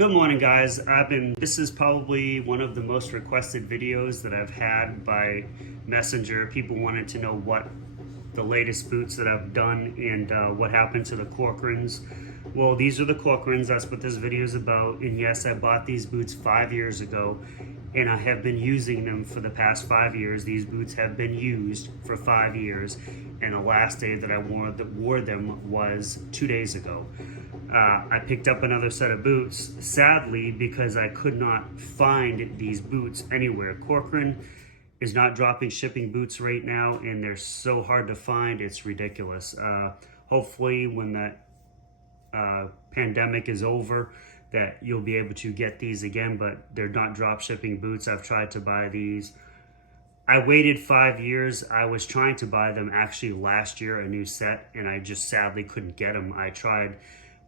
Good morning, guys. This is probably one of the most requested videos that I've had by Messenger. People wanted to know what the latest boots that I've done and what happened to the Corcorans. Well, these are the Corcorans. That's what this video is about. And yes, I bought these boots 5 years ago, and I have been using them for the past 5 years. These boots have been used for 5 years, and the last day that I wore them was 2 days ago. I picked up another set of boots, sadly, because I could not find these boots anywhere. Corcoran is not dropping shipping boots right now, and they're so hard to find, it's ridiculous. Hopefully when that pandemic is over, that you'll be able to get these again, but they're not drop shipping boots. I've tried to buy these. I waited 5 years. I was trying to buy them actually last year, a new set, and I just sadly couldn't get them. I tried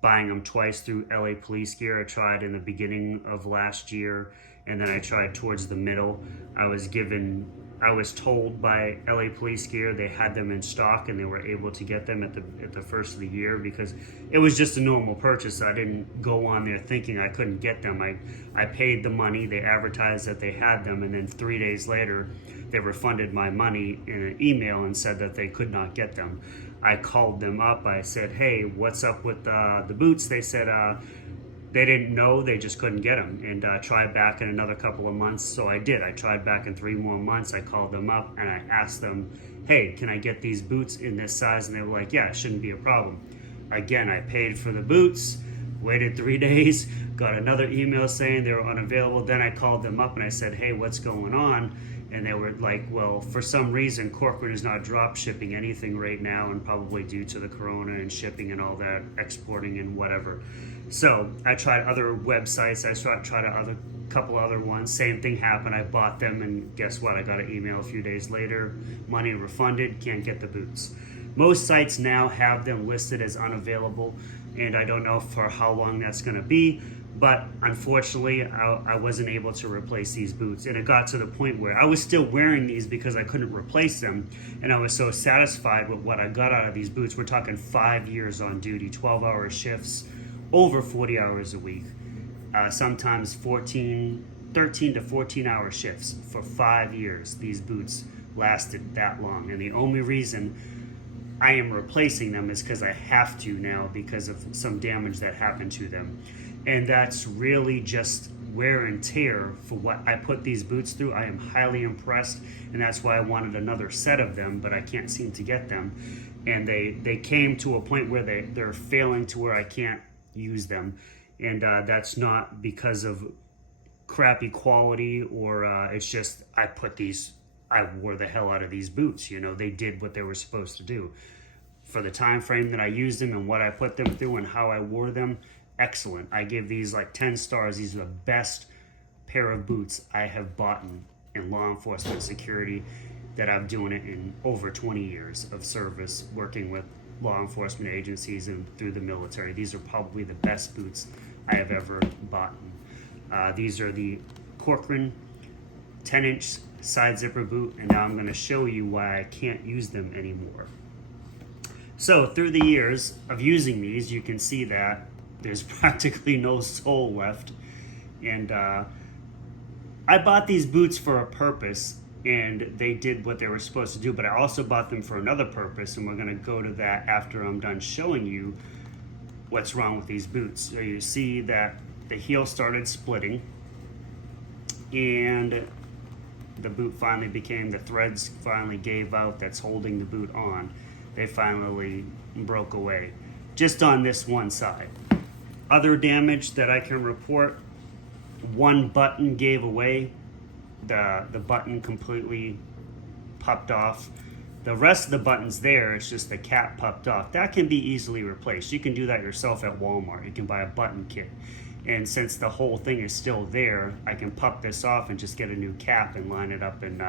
buying them twice through LA Police Gear. I tried in the beginning of last year, and then I tried towards the middle. I was told by LA Police Gear they had them in stock and they were able to get them at the first of the year, because it was just a normal purchase. I didn't go on there thinking I couldn't get them. I paid the money, they advertised that they had them, and then 3 days later they refunded my money in an email and said that they could not get them. I called them up. I said, hey, what's up with the boots? They said they didn't know, they just couldn't get them, and tried back in another couple of months. So I did. I tried back in 3 more months. I called them up and I asked them, hey, can I get these boots in this size? And they were like, yeah, it shouldn't be a problem. Again, I paid for the boots, waited 3 days, got another email saying they were unavailable. Then I called them up and I said, hey, what's going on? And they were like, well, for some reason, Corcoran is not drop shipping anything right now, and probably due to the corona and shipping and all that, exporting and whatever. So I tried other websites. I tried a couple other ones. Same thing happened. I bought them, and guess what? I got an email a few days later. Money refunded, can't get the boots. Most sites now have them listed as unavailable, and I don't know for how long that's going to be. But unfortunately, I wasn't able to replace these boots. And it got to the point where I was still wearing these because I couldn't replace them. And I was so satisfied with what I got out of these boots. We're talking 5 years on duty, 12-hour shifts, over 40 hours a week. Sometimes 13 to 14-hour shifts for 5 years. These boots lasted that long. And the only reason I am replacing them is because I have to now, because of some damage that happened to them. And that's really just wear and tear for what I put these boots through. I am highly impressed, and that's why I wanted another set of them, but I can't seem to get them. And they came to a point where they're failing to where I can't use them. And that's not because of crappy quality, or it's just I wore the hell out of these boots. You know, they did what they were supposed to do. For the time frame that I used them and what I put them through and how I wore them, excellent. I give these like 10 stars. These are the best pair of boots I have bought in law enforcement security, that I'm doing it in over 20 years of service, working with law enforcement agencies and through the military. These are probably the best boots I have ever bought. These are the Corcoran 10-inch side zipper boot, and now I'm going to show you why I can't use them anymore. So through the years of using these, you can see that there's practically no sole left. And I bought these boots for a purpose, and they did what they were supposed to do, but I also bought them for another purpose, and we're gonna go to that after I'm done showing you what's wrong with these boots. So you see that the heel started splitting, and the boot finally the threads finally gave out that's holding the boot on. They finally broke away, just on this one side. Other damage that I can report: one button gave away. The button completely popped off. The rest of the buttons there, it's just the cap popped off. That can be easily replaced. You can do that yourself at Walmart. You can buy a button kit. And since the whole thing is still there, I can pop this off and just get a new cap and line it up and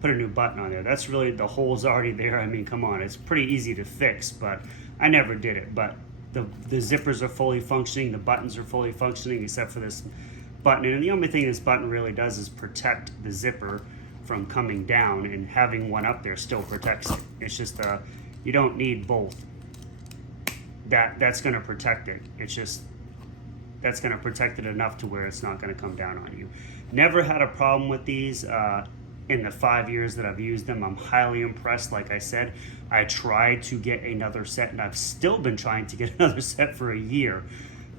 put a new button on there. That's really, the hole's already there. I mean, come on, it's pretty easy to fix, but I never did it. But the zippers are fully functioning, the buttons are fully functioning, except for this button. And the only thing this button really does is protect the zipper from coming down, and having one up there still protects it. It's just you don't need both. That's going to protect it. It's just that's going to protect it enough to where it's not going to come down on you. Never had a problem with these in the 5 years that I've used them. I'm highly impressed. Like I said, I tried to get another set, and I've still been trying to get another set for a year.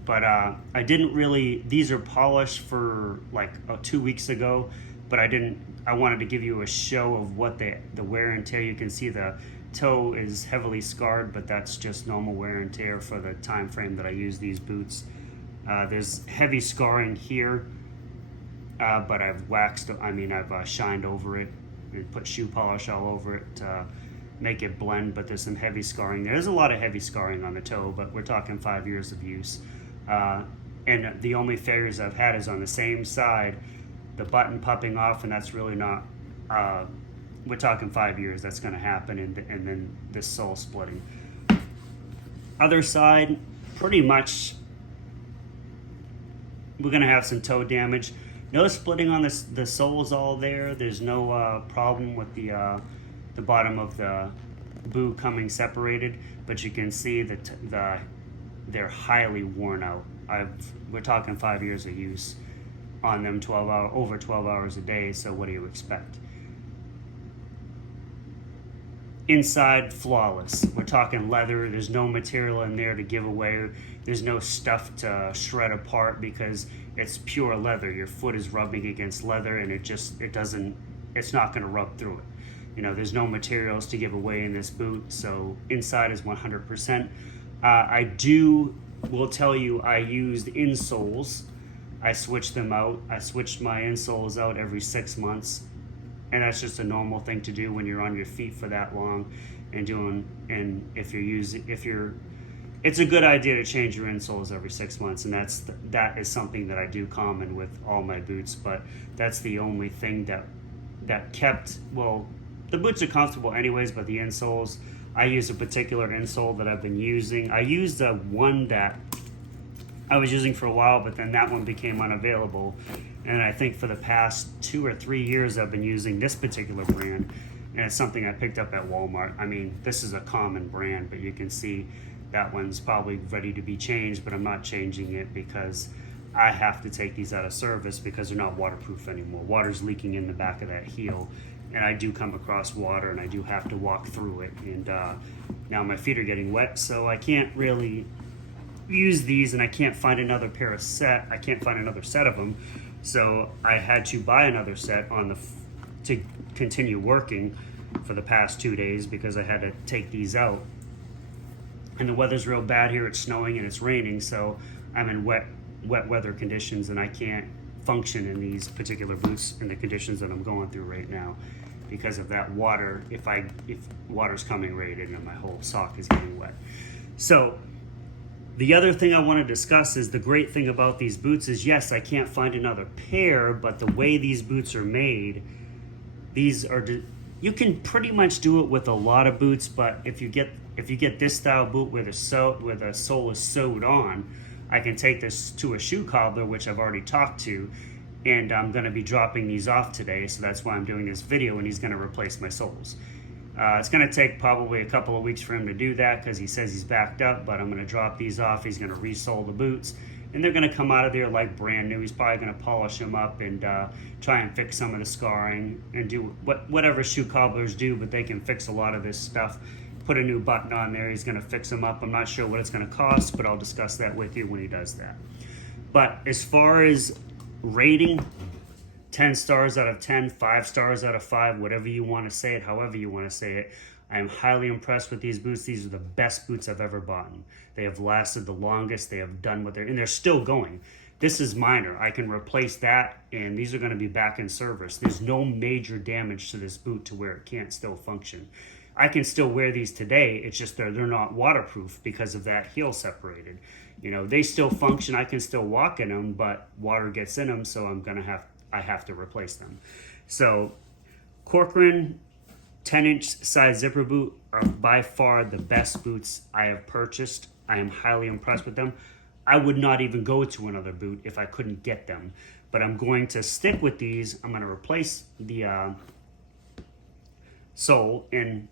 But I didn't really, these are polished for like 2 weeks ago, but I wanted to give you a show of what the wear and tear. You can see the toe is heavily scarred, but that's just normal wear and tear for the time frame that I use these boots. There's heavy scarring here, but I've shined over it and put shoe polish all over it to make it blend, but there's some heavy scarring there. There's a lot of heavy scarring on the toe, but we're talking 5 years of use. And the only failures I've had is on the same side, the button popping off, and that's really not, we're talking 5 years that's going to happen, and then this sole splitting. Other side, pretty much we're going to have some toe damage. No splitting on the soles all there. There's no problem with the bottom of the boot coming separated, but you can see that they're highly worn out. We're talking 5 years of use on them, over 12 hours a day, so what do you expect? Inside, flawless. We're talking leather. There's no material in there to give away. There's no stuff to shred apart because it's pure leather. Your foot is rubbing against leather, and it's not going to rub through it. You know, there's no materials to give away in this boot, so inside is 100%. Will tell you I used insoles. I switched them out. I switched my insoles out every 6 months. And that's just a normal thing to do when you're on your feet for that long it's a good idea to change your insoles every 6 months, and that is something that I do common with all my boots, but that's the only thing that kept, well, the boots are comfortable anyways, but the insoles, I use a particular insole that I've been using. I used one that I was using for a while, but then that one became unavailable. And I think for the past 2 or 3 years, I've been using this particular brand, and it's something I picked up at Walmart. I mean, this is a common brand, but you can see that one's probably ready to be changed, but I'm not changing it because I have to take these out of service because they're not waterproof anymore. Water's leaking in the back of that heel, and I do come across water, and I do have to walk through it. And now my feet are getting wet, so I can't really use these, and I can't find another I can't find another set of them. So I had to buy another set to continue working for the past 2 days because I had to take these out. And the weather's real bad here. It's snowing and it's raining, so I'm in wet weather conditions, and I can't function in these particular boots in the conditions that I'm going through right now because of that water. If water's coming right in and my whole sock is getting wet. So the other thing I want to discuss is the great thing about these boots is, yes, I can't find another pair, but the way these boots are made, you can pretty much do it with a lot of boots, but if you get this style boot where the sole is sewed on, I can take this to a shoe cobbler, which I've already talked to, and I'm going to be dropping these off today, so that's why I'm doing this video, and he's going to replace my soles. It's going to take probably a couple of weeks for him to do that because he says he's backed up, but I'm going to drop these off. He's going to resole the boots, and they're going to come out of there like brand new. He's probably going to polish them up and try and fix some of the scarring and do whatever shoe cobblers do, but they can fix a lot of this stuff. Put a new button on there. He's going to fix them up. I'm not sure what it's going to cost, but I'll discuss that with you when he does that. But as far as rating, 10 stars out of 10, 5 stars out of 5, whatever you want to say it, however you want to say it. I am highly impressed with these boots. These are the best boots I've ever bought. They have lasted the longest. They have done and they're still going. This is minor. I can replace that, and these are going to be back in service. There's no major damage to this boot to where it can't still function. I can still wear these today. It's just they're not waterproof because of that heel separated. You know, they still function. I can still walk in them, but water gets in them, so I have to replace them. So Corcoran 10-inch size zipper boot are by far the best boots I have purchased. I am highly impressed with them. I would not even go to another boot if I couldn't get them, but I'm going to stick with these. I'm going to replace the sole and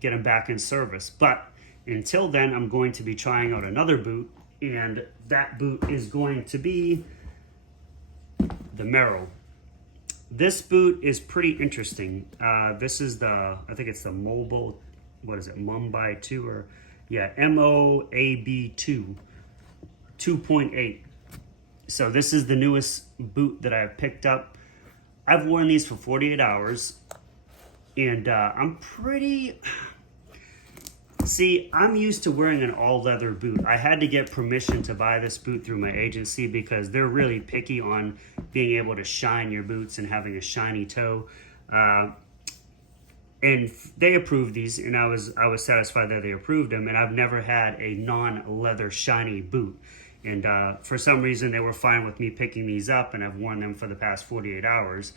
get them back in service. But until then, I'm going to be trying out another boot, and that boot is going to be the Merrell. This boot is pretty interesting. This is the, I think it's the Mobile, what is it, Mumbai 2 or, yeah, MOAB 2, 2.8. So this is the newest boot that I've picked up. I've worn these for 48 hours, and I'm pretty... See, I'm used to wearing an all-leather boot. I had to get permission to buy this boot through my agency because they're really picky on being able to shine your boots and having a shiny toe. And they approved these, and I was satisfied that they approved them, and I've never had a non-leather shiny boot. And for some reason, they were fine with me picking these up, and I've worn them for the past 48 hours.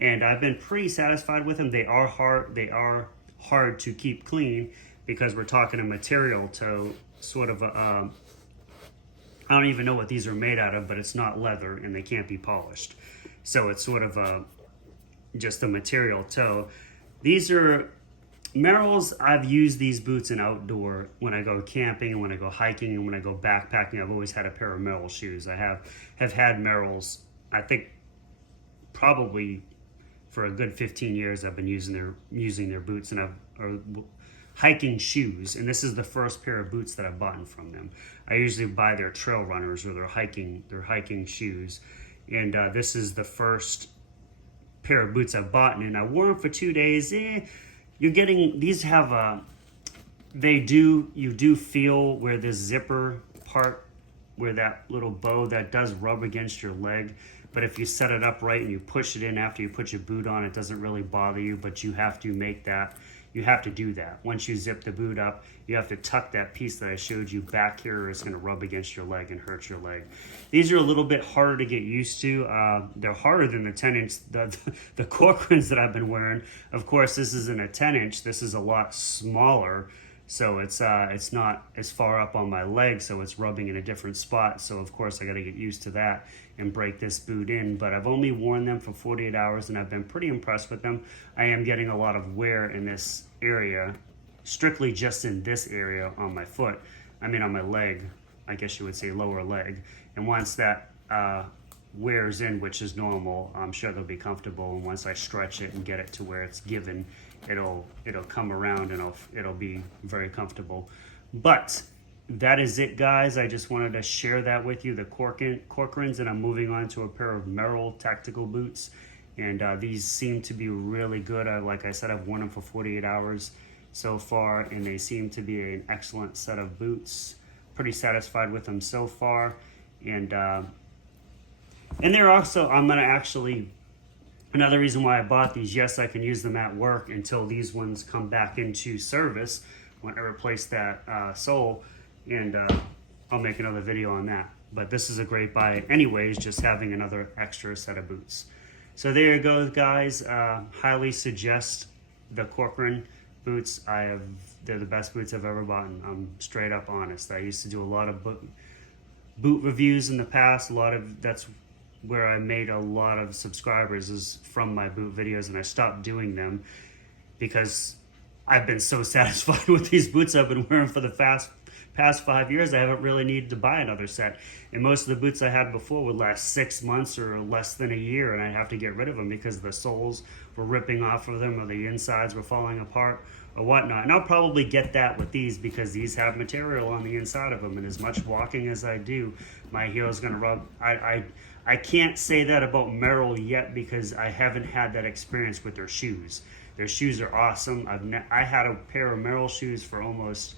And I've been pretty satisfied with them. They are hard to keep clean, because we're talking a material toe, sort of a, I don't even know what these are made out of, but it's not leather and they can't be polished. So it's sort of just a material toe. These are Merrells. I've used these boots in outdoor when I go camping and when I go hiking and when I go backpacking. I've always had a pair of Merrell shoes. I have had Merrells, I think probably for a good 15 years I've been using their boots, and hiking shoes, and this is the first pair of boots that I've bought from them. I usually buy their trail runners or their hiking shoes, and this is the first pair of boots I've bought, and I wore them for 2 days. You're getting, these have you do feel where this zipper part, where that little bow, that does rub against your leg, but if you set it up right and you push it in after you put your boot on, it doesn't really bother you, but you have to make that. You have to do that. Once you zip the boot up, you have to tuck that piece that I showed you back here, or it's going to rub against your leg and hurt your leg. These are a little bit harder to get used to. They're harder than the 10-inch, the Corcorans that I've been wearing. Of course, this isn't a 10-inch. This is a lot smaller, so it's not as far up on my leg, so it's rubbing in a different spot. So of course, I got to get used to that and break this boot in. But I've only worn them for 48 hours, and I've been pretty impressed with them. I am getting a lot of wear in this area, strictly just in this area on my foot. I mean on my leg, I guess you would say lower leg. And once that wears in, which is normal, I'm sure they'll be comfortable. And once I stretch it and get it to where it's given, it'll come around and it'll be very comfortable. But that is it, guys. I just wanted to share that with you, the Corcorans, and I'm moving on to a pair of Merrell tactical boots. And these seem to be really good. Like I said, I've worn them for 48 hours so far, and they seem to be an excellent set of boots. Pretty satisfied with them so far. And they're also, I'm going to actually, another reason why I bought these, yes, I can use them at work until these ones come back into service when I replace that sole. And I'll make another video on that. But this is a great buy anyways, just having another extra set of boots. So there you go, guys. Highly suggest the Corcoran boots. They're the best boots I've ever bought. I'm straight up honest. I used to do a lot of boot reviews in the past. That's where I made a lot of subscribers, is from my boot videos, and I stopped doing them because I've been so satisfied with these boots I've been wearing for the past 5 years. I haven't really needed to buy another set, and most of the boots I had before would last 6 months or less than a year, and I'd have to get rid of them because the soles were ripping off of them, or the insides were falling apart or whatnot. And I'll probably get that with these because these have material on the inside of them, and as much walking as I do, my heel's gonna rub. I can't say that about Merrell yet because I haven't had that experience with their shoes. Their shoes are awesome. I had a pair of Merrell shoes for almost,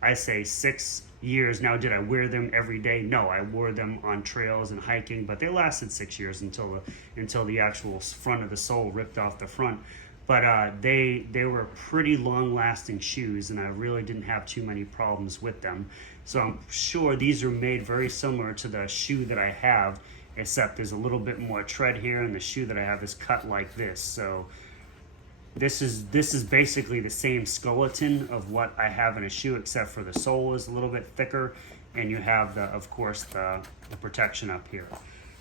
I say, 6 years. Now, did I wear them every day? No, I wore them on trails and hiking, but they lasted 6 years until the actual front of the sole ripped off the front. But they were pretty long-lasting shoes, and I really didn't have too many problems with them. So I'm sure these are made very similar to the shoe that I have, except there's a little bit more tread here, and the shoe that I have is cut like this. So this is basically the same skeleton of what I have in a shoe, except for the sole is a little bit thicker, and you have of course the protection up here.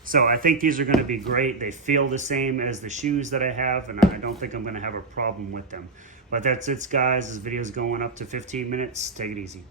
So I think these are going to be great. They feel the same as the shoes that I have, and I don't think I'm going to have a problem with them. But that's it, guys. This video is going up to 15 minutes. Take it easy.